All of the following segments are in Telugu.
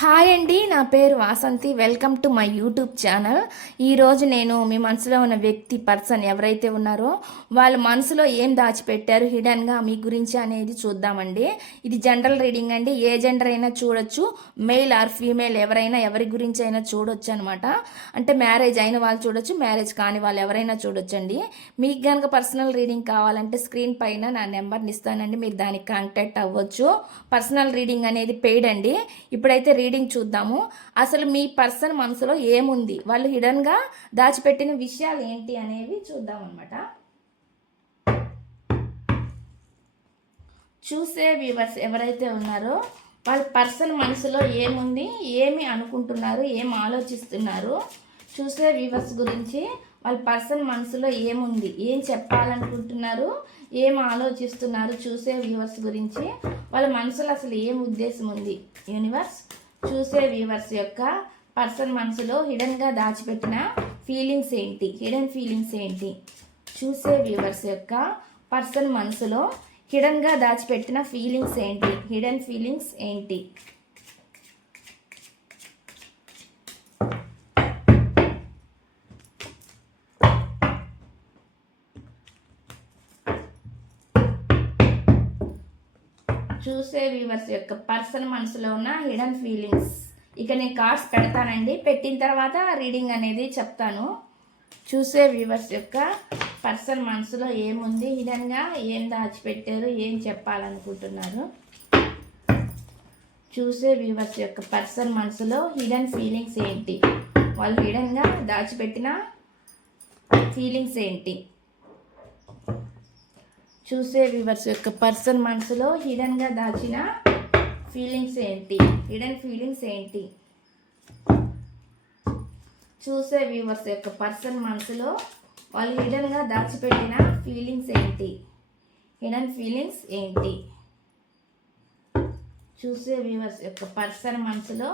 హాయ్ అండి నా పేరు Vasanthi. Welcome to my YouTube channel. ఈరోజు నేను మీ మనసులో ఉన్న వ్యక్తి పర్సన్ ఎవరైతే ఉన్నారో వాళ్ళ మనసులో ఏం దాచిపెట్టారు హిడన్గా మీ గురించి అనేది చూద్దామండి. ఇది జనరల్ రీడింగ్ అండి. ఏ జెండర్ అయినా చూడొచ్చు. మెయిల్ ఆర్ ఫీమేల్ ఎవరైనా ఎవరి గురించి అయినా చూడొచ్చు అనమాట అంటే మ్యారేజ్ అయిన వాళ్ళు చూడొచ్చు మ్యారేజ్ కాని వాళ్ళు ఎవరైనా చూడొచ్చండి. మీకు కనుక పర్సనల్ రీడింగ్ కావాలంటే స్క్రీన్ పైన నా నెంబర్ని ఇస్తానండి. మీరు దానికి కాంటాక్ట్ అవ్వచ్చు. పర్సనల్ రీడింగ్ అనేది పెయిడ్ అండి. ఇప్పుడైతే రీడింగ్ చూద్దాము. అసలు మీ పర్సన్ మనసులో ఏముంది? వాళ్ళు హిడన్గా దాచిపెట్టిన విషయాలు ఏంటి అనేవి చూద్దాం అనమాట చూసే వ్యూవర్స్ ఎవరైతే ఉన్నారో వాళ్ళ పర్సన్ మనసులో ఏముంది? ఏమి అనుకుంటున్నారు? ఏం ఆలోచిస్తున్నారు? చూసే వ్యూవర్స్ గురించి వాళ్ళ పర్సన్ మనసులో ఏముంది? ఏం చెప్పాలనుకుంటున్నారు? ఏం ఆలోచిస్తున్నారు? చూసే వ్యూవర్స్ గురించి వాళ్ళ మనసులో అసలు ఏం ఉద్దేశం ఉంది? యూనివర్స్ చూసే వ్యూవర్స్ యొక్క పర్సన్ మనసులో హిడన్గా దాచిపెట్టిన ఫీలింగ్స్ ఏంటి? హిడెన్ ఫీలింగ్స్ ఏంటి? చూసే వ్యూవర్స్ యొక్క పర్సన్ మనసులో హిడన్గా దాచిపెట్టిన ఫీలింగ్స్ ఏంటి? హిడెన్ ఫీలింగ్స్ ఏంటి? చూసే వ్యూవర్స్ యొక్క పర్సన్ మనసులో ఉన్న హిడన్ ఫీలింగ్స్ ఇక నేను కార్డ్స్ పెడతానండి. పెట్టిన తర్వాత రీడింగ్ అనేది చెప్తాను. చూసే వ్యూవర్స్ యొక్క పర్సన్ మనసులో ఏముంది? హిడన్గా ఏం దాచిపెట్టారు? ఏం చెప్పాలనుకుంటున్నారు? చూసే వ్యూవర్స్ యొక్క పర్సన్ మనసులో హిడెన్ ఫీలింగ్స్ ఏంటి? వాళ్ళు హిడెన్గా దాచిపెట్టిన ఫీలింగ్స్ ఏంటి? చూసే వ్యూవర్స్ యొక్క పర్సన్ మనసులో హిడెన్గా దాచిన ఫీలింగ్స్ ఏంటి? హిడెన్ ఫీలింగ్స్ ఏంటి? చూసే వ్యూవర్స్ యొక్క పర్సన్ మనసులో వాళ్ళు హిడెన్గా దాచిపెట్టిన ఫీలింగ్స్ ఏంటి? హిడెన్ ఫీలింగ్స్ ఏంటి? చూసే వ్యూవర్స్ యొక్క పర్సన్ మనసులో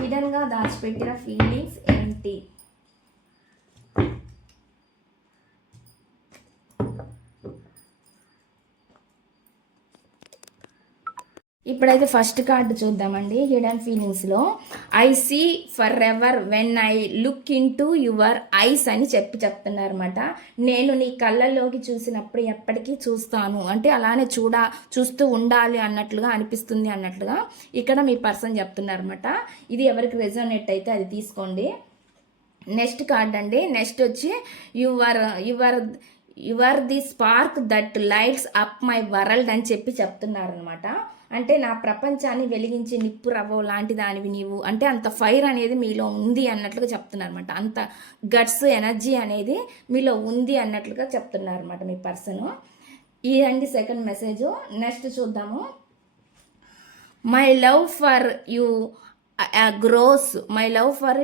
హిడెన్గా దాచిపెట్టిన ఫీలింగ్స్ ఏంటి? ఇప్పుడైతే ఫస్ట్ కార్డు చూద్దామండి. Hidden ఫీలింగ్స్లో I see forever when I look into your eyes అని చెప్పి చెప్తున్నారన్నమాట. నేను నీ కళ్ళల్లోకి చూసినప్పుడు ఎప్పటికీ చూస్తాను. అంటే అలానే చూడ చూస్తూ ఉండాలి అన్నట్లుగా అనిపిస్తుంది అన్నట్లుగా ఇక్కడ మీ పర్సన్ చెప్తున్నారన్నమాట. ఇది ఎవరికి రెజోనేట్ అయితే అది తీసుకోండి. నెక్స్ట్ కార్డ్ అండి. నెక్స్ట్ వచ్చి your your your the spark that lights up my world అని చెప్పి చెప్తున్నారనమాట అంటే నా ప్రపంచాన్ని వెలిగించే నిప్పు రవ్వ లాంటి దానివి నీవు. అంటే అంత ఫైర్ అనేది మీలో ఉంది అన్నట్లుగా చెప్తున్నారు అనమాట అంత గట్స్ ఎనర్జీ అనేది మీలో ఉంది అన్నట్లుగా చెప్తున్నారు అనమాట మీ పర్సన్ ఇదండి సెకండ్ మెసేజ్ నెక్స్ట్ చూద్దాము. My love for you grows my love for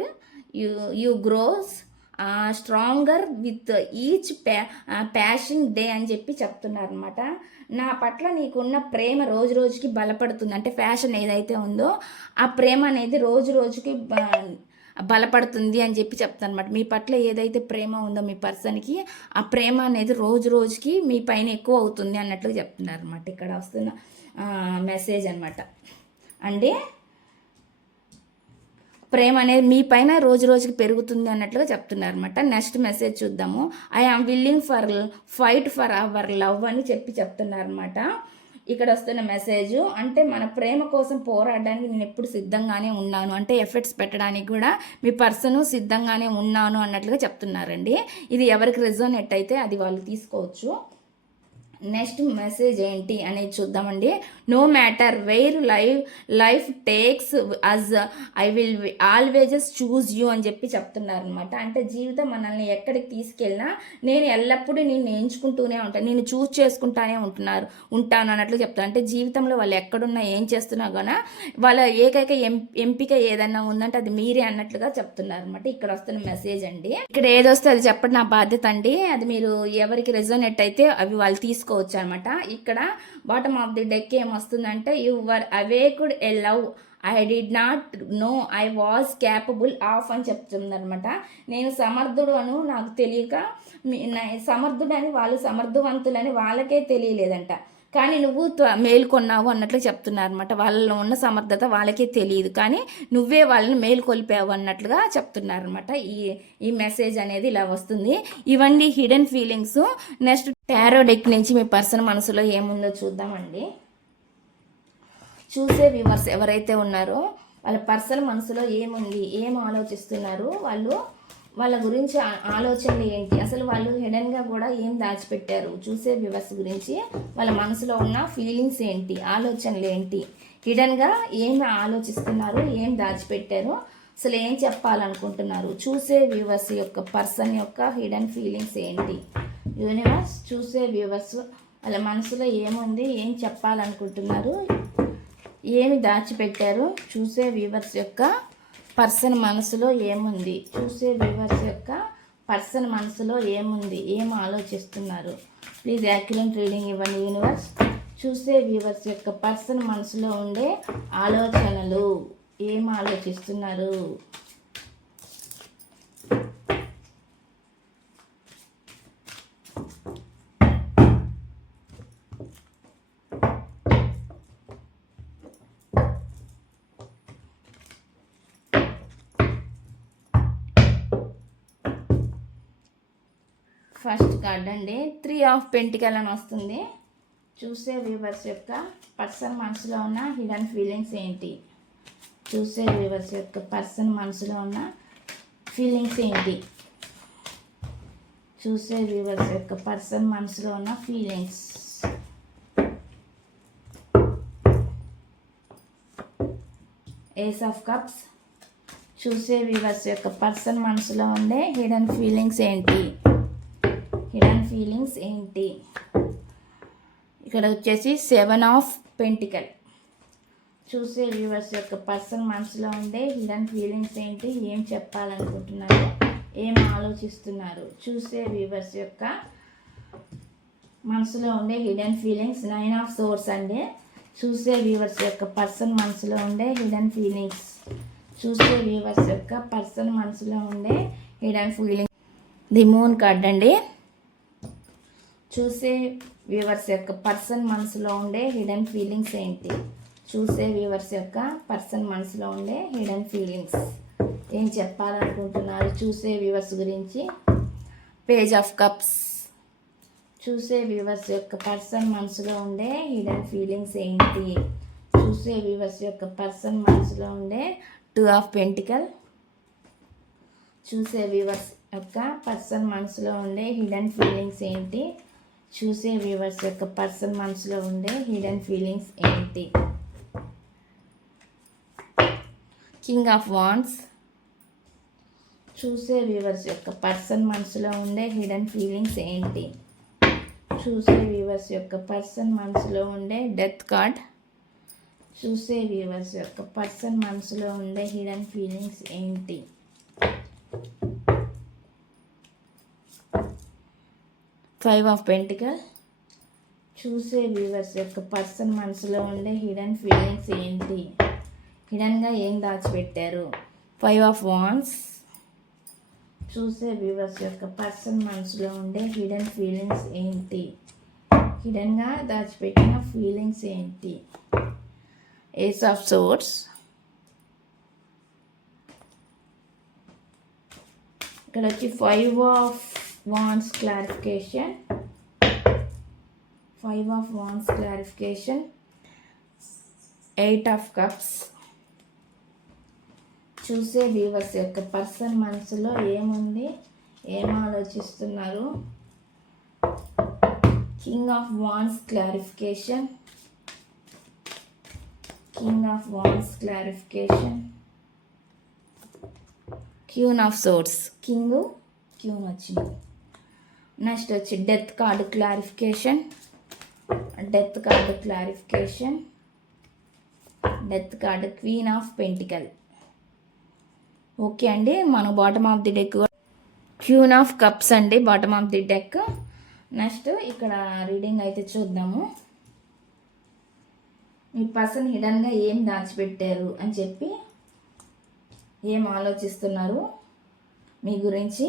you you grows stronger with each ప్యా ప్యాషన్ డే అని చెప్పి చెప్తున్నారు అనమాట నా పట్ల నీకున్న ప్రేమ రోజు రోజుకి బలపడుతుంది. అంటే ఫ్యాషన్ ఏదైతే ఉందో ఆ ప్రేమ అనేది రోజు రోజుకి బలపడుతుంది అని చెప్పి చెప్తాను అనమాట మీ పట్ల ఏదైతే ప్రేమ ఉందో మీ పర్సన్కి ఆ ప్రేమ అనేది రోజు రోజుకి మీ పైన ఎక్కువ అవుతుంది అన్నట్లు చెప్తున్నారు అనమాట ఇక్కడ వస్తున్న మెసేజ్ అనమాట అంటే ప్రేమ అనేది మీ పైన రోజు రోజుకి పెరుగుతుంది అన్నట్లుగా చెప్తున్నారు అనమాట నెక్స్ట్ మెసేజ్ చూద్దాము. I am willing for fight for our love అని చెప్పి చెప్తున్నారు అనమాట ఇక్కడ వస్తున్న మెసేజ్ అంటే మన ప్రేమ కోసం పోరాడడానికి నేను ఎప్పుడు సిద్ధంగానే ఉన్నాను. అంటే ఎఫర్ట్స్ పెట్టడానికి కూడా మీ పర్సన్ సిద్ధంగానే ఉన్నాను అన్నట్లుగా చెప్తున్నారండి. ఇది ఎవరికి రెజోనేట్ అయితే అది వాళ్ళు తీసుకోవచ్చు. నెక్స్ట్ మెసేజ్ ఏంటి అనేది చూద్దామండి. No matter where life life takes us I will always choose you అని చెప్పి చెప్తున్నారు అనమాట అంటే జీవితం మనల్ని ఎక్కడికి తీసుకెళ్ళినా నేను ఎల్లప్పుడూ నేను ఎంచుకుంటూనే ఉంటాను నేను చూస్ చేసుకుంటానే ఉంటున్నారు ఉంటాను అన్నట్లు చెప్తాను అంటే జీవితంలో వాళ్ళు ఎక్కడున్నా ఏం చేస్తున్నా కూడా వాళ్ళ ఏకైక ఎంపిక ఏదన్నా ఉందంటే అది మీరే అన్నట్లుగా చెప్తున్నారు అనమాట ఇక్కడ వస్తున్న మెసేజ్ అండి. ఇక్కడ ఏదొస్తే అది చెప్పడం నా బాధ్యత అండి. అది మీరు ఎవరికి రెజోనేట్ అయితే అవి వాళ్ళు తీసుకో తీసుకోవచ్చు అనమాట ఇక్కడ బాటమ్ ఆఫ్ ది డెక్ ఏమొస్తుందంటే you were awakened a love I did not know I was capable of అని చెప్తుందనమాట. నేను సమర్థుడు అను నాకు తెలియక సమర్థుడని వాళ్ళు సమర్థవంతులని వాళ్ళకే తెలియలేదంట. కానీ నువ్వు త్వ- మేల్కొన్నావు అన్నట్లు చెప్తున్నారు అనమాట వాళ్ళలో ఉన్న సమర్థత వాళ్ళకే తెలియదు. కానీ నువ్వే వాళ్ళని మేల్కొల్పావు అన్నట్లుగా చెప్తున్నారు అనమాట ఈ ఈ మెసేజ్ అనేది ఇలా వస్తుంది. ఇవన్నీ hidden feelings next tarot deck నుంచి మీ పర్సన్ మనసులో ఏముందో చూద్దామండి. చూసే వ్యూవర్స్ ఎవరైతే ఉన్నారో వాళ్ళ పర్సన్ మనసులో ఏముంది ఏం ఆలోచిస్తున్నారు వాళ్ళు వాళ్ళ గురించి ఆలోచనలు ఏంటి అసలు వాళ్ళు హిడెన్గా కూడా ఏం దాచిపెట్టారు? చూసే వ్యూవర్స్ గురించి వాళ్ళ మనసులో ఉన్న ఫీలింగ్స్ ఏంటి ఆలోచనలు ఏంటి? హిడెన్గా ఏం ఆలోచిస్తున్నారు ఏం దాచిపెట్టారు అసలు ఏం చెప్పాలనుకుంటున్నారు? చూసే వ్యూవర్స్ యొక్క పర్సన్ యొక్క హిడెన్ ఫీలింగ్స్ ఏంటి? యూనివర్స్ చూసే వ్యూవర్స్ వాళ్ళ మనసులో ఏముంది ఏం చెప్పాలనుకుంటున్నారు ఏమి దాచిపెట్టారు చూసే వ్యూవర్స్ యొక్క పర్సన్ మనసులో ఏముంది చూసే వ్యూవర్స్ యొక్క పర్సన్ మనసులో ఏముంది ఏం ఆలోచిస్తున్నారు. ప్లీజ్ యాక్యులెంట్ రీడింగ్ ఇవ్వండి యూనివర్స్. చూసే వ్యూవర్స్ యొక్క పర్సన్ మనసులో ఉండే ఆలోచనలు ఏం ఆలోచిస్తున్నారు. ఫస్ట్ కార్డ్ అండి. త్రీ ఆఫ్ పెంటికల్ అని వస్తుంది. చూసే వ్యూవర్స్ యొక్క పర్సన్ మనసులో ఉన్న హిడెన్ ఫీలింగ్స్ ఏంటి? చూసే వ్యూవర్స్ యొక్క పర్సన్ మనసులో ఉన్న ఫీలింగ్స్ ఏంటి? చూసే వ్యూవర్స్ యొక్క పర్సన్ మనసులో ఉన్న ఫీలింగ్స్ ఏస్ ఆఫ్ కప్స్ చూసే వ్యూవర్స్ యొక్క పర్సన్ మనసులో ఉండే హిడెన్ ఫీలింగ్స్ ఏంటి? ఫీలింగ్స్ ఏంటి? ఇక్కడ వచ్చేసి సెవెన్ ఆఫ్ పెంటికల్ చూసే వ్యూవర్స్ యొక్క పర్సన్ మనసులో ఉండే హిడెన్ ఫీలింగ్స్ ఏంటి? ఏం చెప్పాలనుకుంటున్నారు? ఏం ఆలోచిస్తున్నారు? చూసే వ్యూవర్స్ యొక్క మనసులో ఉండే hidden feelings nine of swords అండి. చూసే వ్యూవర్స్ యొక్క పర్సన్ మనసులో ఉండే హిడెన్ ఫీలింగ్స్ చూసే వ్యూవర్స్ యొక్క పర్సన్ మనసులో ఉండే hidden feelings the moon card అండి. చూసే వ్యూవర్స్ యొక్క పర్సన్ మనసులో ఉండే హిడెన్ ఫీలింగ్స్ ఏంటి? చూసే వ్యూవర్స్ యొక్క పర్సన్ మనసులో ఉండే హిడెన్ ఫీలింగ్స్. ఏం చెప్పాలనుకుంటున్నారు? చూసే వ్యూవర్స్ గురించి. Page of cups. చూసే వ్యూవర్స్ యొక్క పర్సన్ మనసులో ఉండే హిడెన్ ఫీలింగ్స్ ఏంటి? చూసే వ్యూవర్స్ యొక్క పర్సన్ మనసులో ఉండే టూ ఆఫ్ పెంటికల్. చూసే వ్యూవర్స్ యొక్క పర్సన్ మనసులో ఉండే హిడెన్ ఫీలింగ్స్ ఏంటి? చూసే వ్యూవర్స్ యొక్క పర్సన్ మనసులో ఉండే హిడెన్ ఫీలింగ్స్ ఏంటి? కింగ్ ఆఫ్ వాన్స్ చూసే వ్యూవర్స్ యొక్క పర్సన్ మనసులో ఉండే హిడెన్ ఫీలింగ్స్ ఏంటి? చూసే వ్యూవర్స్ యొక్క పర్సన్ మనసులో ఉండే డెత్ కార్డ్ చూసే వ్యూవర్స్ యొక్క పర్సన్ మనసులో ఉండే హిడెన్ ఫీలింగ్స్ ఏంటి? ఫైవ్ ఆఫ్ పెంటికల్ చూసే వ్యూవర్స్ యొక్క పర్సన్ మనసులో ఉండే హిడెన్ ఫీలింగ్స్ ఏంటి? హిడెన్గా ఏం దాచిపెట్టారు? ఫైవ్ ఆఫ్ వాన్స్ చూసే వ్యూవర్స్ యొక్క పర్సన్ మనసులో ఉండే హిడెన్ ఫీలింగ్స్ ఏంటి? హిడెన్గా దాచిపెట్టిన ఫీలింగ్స్ ఏంటి? ఏస్ ఆఫ్ సోర్స్ ఇక్కడ వచ్చి five of wands clarification five of wands clarification eight of cups చూసే వ్యూవర్స్ యొక్క పర్సన్ మనసులో ఏముంది? ఏం ఆలోచిస్తున్నారు? King of wands clarification king of wands clarification queen of swords king queen వచ్చింది. నెక్స్ట్ వచ్చి death card clarification. Death card clarification. Death card queen of pentacle. Okay అండి మన bottom of the deck queen of cups అండి bottom of the deck next ఇక్కడ రీడింగ్ అయితే చూద్దాము. మీ పర్సన్ హిడన్గా ఏం దాచిపెట్టారు అని చెప్పి ఏం ఆలోచిస్తున్నారు? మీ గురించి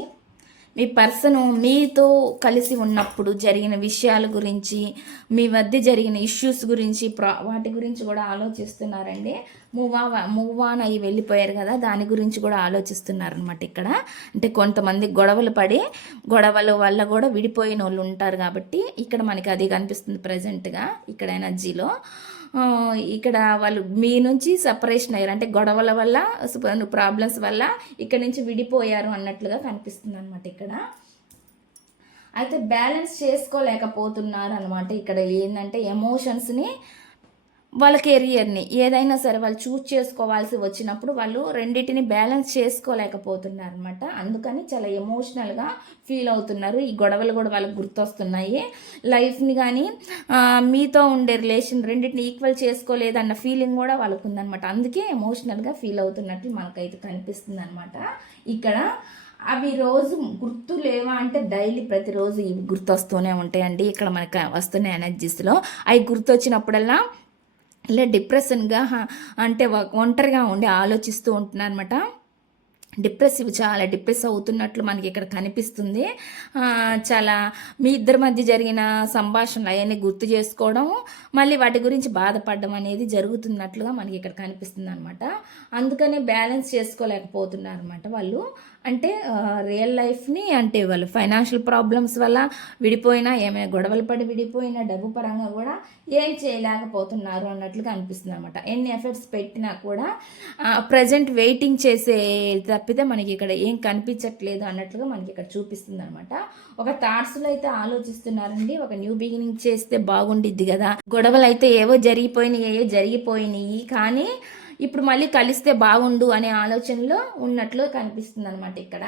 మీ పర్సన్ మీతో కలిసి ఉన్నప్పుడు జరిగిన విషయాల గురించి మీ మధ్య జరిగిన ఇష్యూస్ గురించి ప్రా వాటి గురించి కూడా ఆలోచిస్తున్నారండి. మూవ్ మూవ్ ఆన్ అయ్యి వెళ్ళిపోయారు కదా దాని గురించి కూడా ఆలోచిస్తున్నారనమాట ఇక్కడ. అంటే కొంతమంది గొడవలు పడి గొడవల వల్ల కూడా విడిపోయిన వాళ్ళు ఉంటారు కాబట్టి ఇక్కడ మనకి అది కనిపిస్తుంది ప్రజెంట్గా ఇక్కడ ఎనర్జీలో ఇక్కడ వాళ్ళు మీ నుంచి సపరేషన్ అయ్యారు. అంటే గొడవల వల్ల ప్రాబ్లమ్స్ వల్ల ఇక్కడ నుంచి విడిపోయారు అన్నట్లుగా కనిపిస్తుంది అనమాట ఇక్కడ. అయితే బ్యాలెన్స్ చేసుకోలేకపోతున్నారు అనమాట ఇక్కడ ఏంటంటే ఎమోషన్స్ని వాళ్ళ కెరియర్ని ఏదైనా సరే వాళ్ళు చూస్ చేసుకోవాల్సి వచ్చినప్పుడు వాళ్ళు రెండింటిని బ్యాలెన్స్ చేసుకోలేకపోతున్నారు అనమాట అందుకని చాలా ఎమోషనల్గా ఫీల్ అవుతున్నారు. ఈ గొడవలు కూడా వాళ్ళకి గుర్తొస్తున్నాయి. లైఫ్ని కానీ మీతో ఉండే రిలేషన్ రెండింటిని ఈక్వల్ చేసుకోలేదన్న ఫీలింగ్ కూడా వాళ్ళకు ఉందన్నమాట అందుకే ఎమోషనల్గా ఫీల్ అవుతున్నట్లు మనకైతే కనిపిస్తుంది అనమాట ఇక్కడ అవి రోజు గుర్తు లేవా అంటే డైలీ ప్రతిరోజు ఇవి గుర్తొస్తూనే ఉంటాయండి. ఇక్కడ మనకు వస్తున్న ఎనర్జీస్లో. అవి గుర్తొచ్చినప్పుడల్లా ఇలా డిప్రెషన్గా అంటే వ- ఒంటరిగా ఉండి ఆలోచిస్తూ ఉంటున్నారనమాట డిప్రెసివ్ చాలా డిప్రెస్ అవుతున్నట్లు మనకి ఇక్కడ కనిపిస్తుంది. చాలా మీ ఇద్దరి మధ్య జరిగిన సంభాషణలు అవన్నీ గుర్తు చేసుకోవడం మళ్ళీ వాటి గురించి బాధపడడం అనేది జరుగుతున్నట్లుగా మనకి ఇక్కడ కనిపిస్తుంది అనమాట అందుకనే బ్యాలెన్స్ చేసుకోలేకపోతున్నారు అనమాట వాళ్ళు. అంటే రియల్ లైఫ్ని అంటే వాళ్ళు ఫైనాన్షియల్ ప్రాబ్లమ్స్ వల్ల విడిపోయినా ఏమైనా గొడవలు పడి విడిపోయినా డబ్బు పరంగా కూడా ఏం చేయలేకపోతున్నారు అన్నట్లుగా అనిపిస్తుంది అనమాట ఎన్ని ఎఫర్ట్స్ పెట్టినా కూడా ప్రజెంట్ వెయిటింగ్ చేసే తప్పితే మనకి ఇక్కడ ఏం కనిపించట్లేదు అన్నట్లుగా మనకి ఇక్కడ చూపిస్తుంది అనమాట ఒక థాట్స్లో అయితే ఆలోచిస్తున్నారండి. ఒక న్యూ బిగినింగ్ చేస్తే బాగుండిద్ది కదా. గొడవలు అయితే ఏవో జరిగిపోయినాయి ఏవో జరిగిపోయినాయి. కానీ ఇప్పుడు మళ్ళీ కలిస్తే బాగుండు అనే ఆలోచనలో ఉన్నట్లు కనిపిస్తుంది అనమాట ఇక్కడ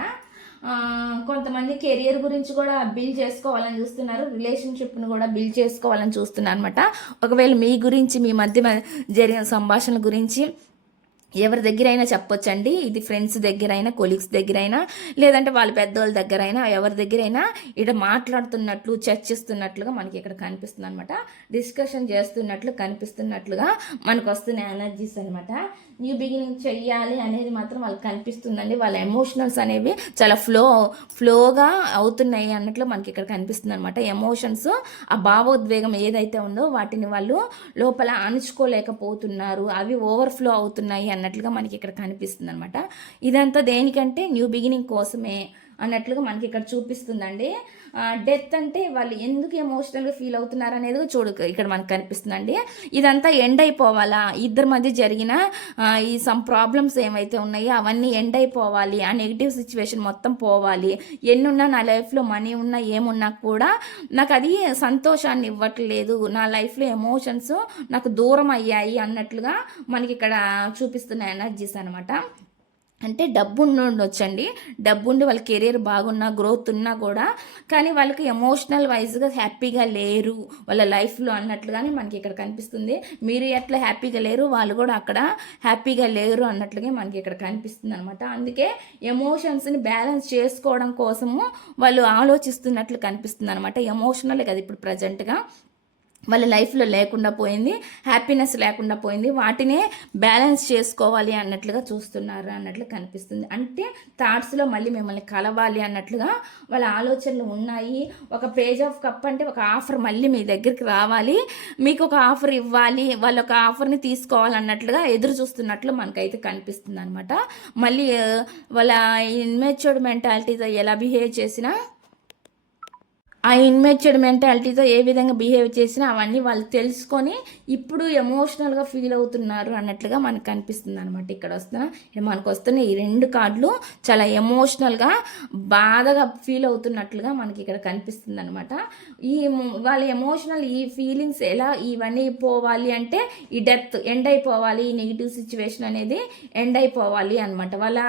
కొంతమంది కెరియర్ గురించి కూడా బిల్డ్ చేసుకోవాలని చూస్తున్నారు. రిలేషన్షిప్ను కూడా బిల్డ్ చేసుకోవాలని చూస్తున్నారు అనమాట ఒకవేళ మీ గురించి మీ మధ్య జరిగిన సంభాషణ గురించి ఎవరి దగ్గర అయినా చెప్పొచ్చండి. ఇది ఫ్రెండ్స్ దగ్గర అయినా కొలీగ్స్ దగ్గర అయినా లేదంటే వాళ్ళ పెద్దవాళ్ళ దగ్గర అయినా ఎవరి దగ్గర అయినా ఇక్కడ మాట్లాడుతున్నట్లు చర్చిస్తున్నట్లుగా మనకి ఇక్కడ కనిపిస్తుంది అనమాట డిస్కషన్ చేస్తున్నట్లు కనిపిస్తున్నట్లుగా మనకు వస్తున్న ఎనర్జీస్ అనమాట న్యూ బిగినింగ్ చెయ్యాలి అనేది మాత్రం వాళ్ళకి కనిపిస్తుందండి. వాళ్ళ ఎమోషనల్స్ అనేవి చాలా ఫ్లో ఫ్లోగా అవుతున్నాయి అన్నట్లు మనకి ఇక్కడ కనిపిస్తుంది అనమాట ఎమోషన్స్ ఆ భావోద్వేగం ఏదైతే ఉందో వాటిని వాళ్ళు లోపల అణుచుకోలేకపోతున్నారు. అవి ఓవర్ఫ్లో అవుతున్నాయి అన్నట్లుగా మనకి ఇక్కడ కనిపిస్తుంది అనమాట ఇదంతా దేనికంటే న్యూ బిగినింగ్ కోసమే అన్నట్లుగా మనకి ఇక్కడ చూపిస్తుందండి. డెత్ అంటే వాళ్ళు ఎందుకు ఎమోషనల్గా ఫీల్ అవుతున్నారు అనేది చూడు ఇక్కడ మనకు కనిపిస్తుందండి. ఇదంతా ఎండ్ అయిపోవాలా? ఇద్దరి మధ్య జరిగిన ఈ సమ్ ప్రాబ్లమ్స్ ఏమైతే ఉన్నాయో అవన్నీ ఎండ్ అయిపోవాలి. ఆ నెగిటివ్ సిచ్యువేషన్ మొత్తం పోవాలి. ఎన్నున్నా నా లైఫ్లో మనీ ఉన్నా ఏమున్నా కూడా నాకు అది సంతోషాన్ని ఇవ్వట్లేదు. నా లైఫ్లో ఎమోషన్స్ నాకు దూరం అయ్యాయి అన్నట్లుగా మనకి ఇక్కడ చూపిస్తున్న ఎనర్జీస్ అనమాట అంటే డబ్బు ఉండొచ్చండి డబ్బు ఉండి వాళ్ళ కెరీర్ బాగున్నా గ్రోత్ ఉన్నా కూడా. కానీ వాళ్ళకి ఎమోషనల్ వైజ్గా హ్యాపీగా లేరు. వాళ్ళ లైఫ్లో అన్నట్లుగానే మనకి ఇక్కడ కనిపిస్తుంది. మీరు ఎట్లా హ్యాపీగా లేరు వాళ్ళు కూడా అక్కడ హ్యాపీగా లేరు అన్నట్లుగా మనకి ఇక్కడ కనిపిస్తుంది అనమాట అందుకే ఎమోషన్స్ని బ్యాలెన్స్ చేసుకోవడం కోసము వాళ్ళు ఆలోచిస్తున్నట్లు కనిపిస్తుంది అనమాట ఎమోషనల్ కదా ఇప్పుడు ప్రజెంట్గా. వాళ్ళ లైఫ్లో లేకుండా పోయింది హ్యాపీనెస్ లేకుండా పోయింది. వాటినే బ్యాలెన్స్ చేసుకోవాలి అన్నట్లుగా చూస్తున్నారు అన్నట్లు కనిపిస్తుంది. అంటే థాట్స్లో మళ్ళీ మిమ్మల్ని కలవాలి అన్నట్లుగా వాళ్ళ ఆలోచనలు ఉన్నాయి. ఒక పేజ్ ఆఫ్ కప్ అంటే ఒక ఆఫర్ మళ్ళీ మీ దగ్గరికి రావాలి. మీకు ఒక ఆఫర్ ఇవ్వాలి వాళ్ళ ఒక ఆఫర్ని తీసుకోవాలన్నట్లుగా ఎదురు చూస్తున్నట్లు మనకైతే కనిపిస్తుంది అనమాట మళ్ళీ వాళ్ళ ఇన్మెచ్యూర్డ్ మెంటాలిటీతో ఎలా బిహేవ్ చేసినా ఆ ఇన్మెచ్యూర్డ్ మెంటాలిటీతో ఏ విధంగా బిహేవ్ చేసినా అవన్నీ వాళ్ళు తెలుసుకొని ఇప్పుడు ఎమోషనల్గా ఫీల్ అవుతున్నారు అన్నట్లుగా మనకు కనిపిస్తుంది అనమాట ఇక్కడ వస్తున్న మనకు వస్తున్న ఈ రెండు కార్డులు చాలా ఎమోషనల్గా బాధగా ఫీల్ అవుతున్నట్లుగా మనకి ఇక్కడ కనిపిస్తుంది అనమాట ఈ వాళ్ళ ఎమోషనల్ ఈ ఫీలింగ్స్ ఎలా ఇవన్నీ పోవాలి అంటే ఈ డెత్ ఎండ్ అయిపోవాలి ఈ నెగిటివ్ సిచ్యువేషన్ అనేది ఎండ్ అయిపోవాలి అనమాట వాళ్ళ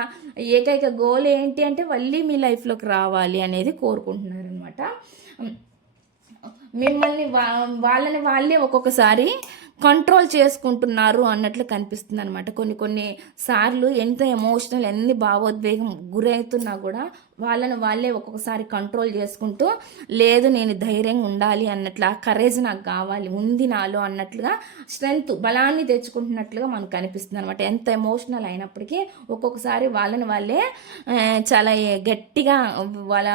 ఏకైక గోల్ ఏంటి అంటే మళ్ళీ మీ లైఫ్లోకి రావాలి అనేది కోరుకుంటున్నారు అనమాట మిమ్మల్ని వా- వాళ్ళని వాళ్ళే ఒక్కొక్కసారి కంట్రోల్ చేసుకుంటున్నారు అన్నట్లు కనిపిస్తుంది అనమాట కొన్ని కొన్ని సార్లు ఎంత ఎమోషనల్ ఎన్ని భావోద్వేగం గురవుతున్నా కూడా వాళ్ళని వాళ్ళే ఒక్కొక్కసారి కంట్రోల్ చేసుకుంటూ లేదు నేను ధైర్యంగా ఉండాలి అన్నట్లు ఆ కరేజ్ నాకు కావాలి ఉంది నాలో అన్నట్లుగా స్ట్రెంగ్త్ బలాన్ని తెచ్చుకుంటున్నట్లుగా మనకు కనిపిస్తుంది అనమాట ఎంత ఎమోషనల్ అయినప్పటికీ ఒక్కొక్కసారి వాళ్ళని వాళ్ళే చాలా గట్టిగా వాళ్ళ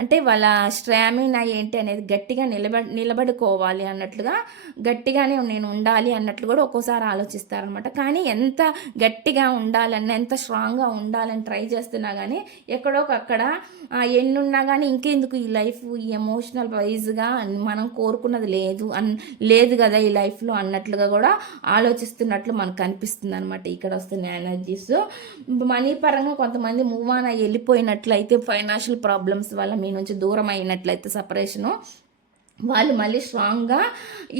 అంటే వాళ్ళ స్ట్రామినా ఏంటి అనేది గట్టిగా నిలబ నిలబడుకోవాలి అన్నట్లుగా గట్టిగానే నేను ఉండాలి అన్నట్లు కూడా ఒక్కోసారి ఆలోచిస్తారనమాట కానీ ఎంత గట్టిగా ఉండాలని ఎంత స్ట్రాంగ్గా ఉండాలని ట్రై చేస్తున్నా కానీ ఎక్కడో అక్కడ ఎన్ని ఉన్నా కానీ ఇంకెందుకు ఈ లైఫ్ ఈ ఎమోషనల్ వైజ్గా మనం కోరుకున్నది లేదు అన్ లేదు కదా ఈ లైఫ్లో అన్నట్లుగా కూడా ఆలోచిస్తున్నట్లు మనకు అనిపిస్తుంది అనమాట ఇక్కడ వస్తున్న ఎనర్జీస్ మనీ పరంగా కొంతమంది మూవ్ ఆన్ అయ్యి వెళ్ళిపోయినట్లయితే ఫైనాన్షియల్ ప్రాబ్లమ్స్ వల్ల మీ నుంచి దూరం అయినట్లయితే సపరేషను వాళ్ళు మళ్ళీ స్ట్రాంగ్గా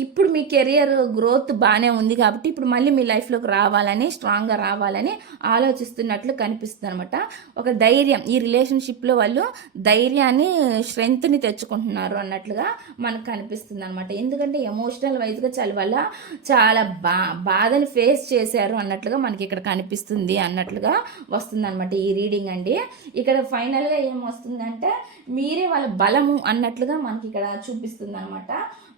ఇప్పుడు మీ కెరియర్ గ్రోత్ బాగానే ఉంది కాబట్టి ఇప్పుడు మళ్ళీ మీ లైఫ్లోకి రావాలని స్ట్రాంగ్గా రావాలని ఆలోచిస్తున్నట్లు కనిపిస్తుంది అనమాట ఒక ధైర్యం ఈ రిలేషన్షిప్లో వాళ్ళు ధైర్యాన్ని స్ట్రెంగ్త్ని తెచ్చుకుంటున్నారు అన్నట్లుగా మనకు కనిపిస్తుంది అనమాట ఎందుకంటే ఎమోషనల్ వైజ్గా చాలా వల్ల చాలా బా బాధని ఫేస్ చేశారు అన్నట్లుగా మనకి ఇక్కడ కనిపిస్తుంది అన్నట్లుగా వస్తుంది అనమాట ఈ రీడింగ్ అండి. ఇక్కడ ఫైనల్గా ఏం వస్తుందంటే మీరే వాళ్ళ బలము అన్నట్లుగా మనకి ఇక్కడ చూపిస్తుంది. అనమాట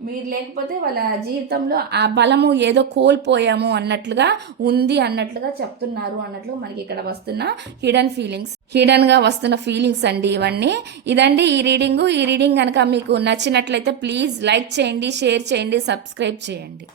మీరు లేకపోతే వాళ్ళ జీవితంలో ఆ బలము ఏదో కోల్పోయాము అన్నట్లుగా ఉంది అన్నట్లుగా చెప్తున్నారు అన్నట్లు మనకి ఇక్కడ వస్తున్న హిడెన్ ఫీలింగ్స్ హిడెన్గా వస్తున్న ఫీలింగ్స్ అండి ఇవన్నీ. ఇదండి ఈ రీడింగు ఈ రీడింగ్ కనుక మీకు నచ్చినట్లయితే ప్లీజ్ లైక్ చేయండి షేర్ చేయండి సబ్స్క్రైబ్ చేయండి.